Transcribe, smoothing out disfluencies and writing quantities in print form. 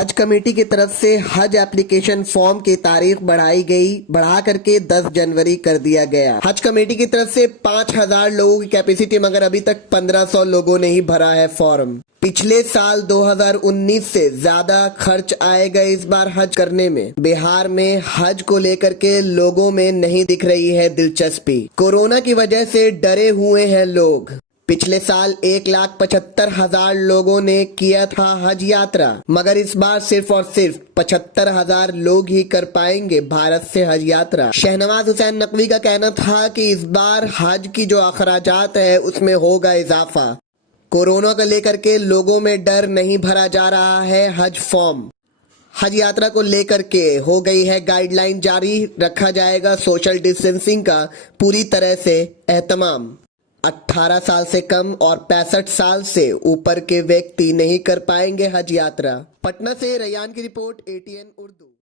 हज कमेटी की तरफ से हज एप्लीकेशन फॉर्म की तारीख बढ़ा करके 10 जनवरी कर दिया गया। हज कमेटी की तरफ से 5,000 लोगों की कैपेसिटी, मगर अभी तक 1,500 लोगों ने ही भरा है फॉर्म। पिछले साल 2019 से ज्यादा खर्च आएगा इस बार हज करने में। बिहार में हज को लेकर के लोगों में नहीं दिख रही है दिलचस्पी। कोरोना की वजह से डरे हुए हैं लोग। पिछले साल 1,75,000 लोगों ने किया था हज यात्रा, मगर इस बार सिर्फ और सिर्फ 75,000 लोग ही कर पाएंगे भारत से हज यात्रा। शहनवाज हुसैन नकवी का कहना था कि इस बार हज की जो अखराजात है उसमें होगा इजाफा। कोरोना को लेकर के लोगों में डर नहीं भरा जा रहा है हज फॉर्म। हज यात्रा को लेकर के हो गई है गाइडलाइन जारी, रखा जाएगा सोशल डिस्टेंसिंग का पूरी तरह से एहतमाम। 18 साल से कम और 65 साल से ऊपर के व्यक्ति नहीं कर पाएंगे हज यात्रा। पटना से रैयान की रिपोर्ट, ATN उर्दू।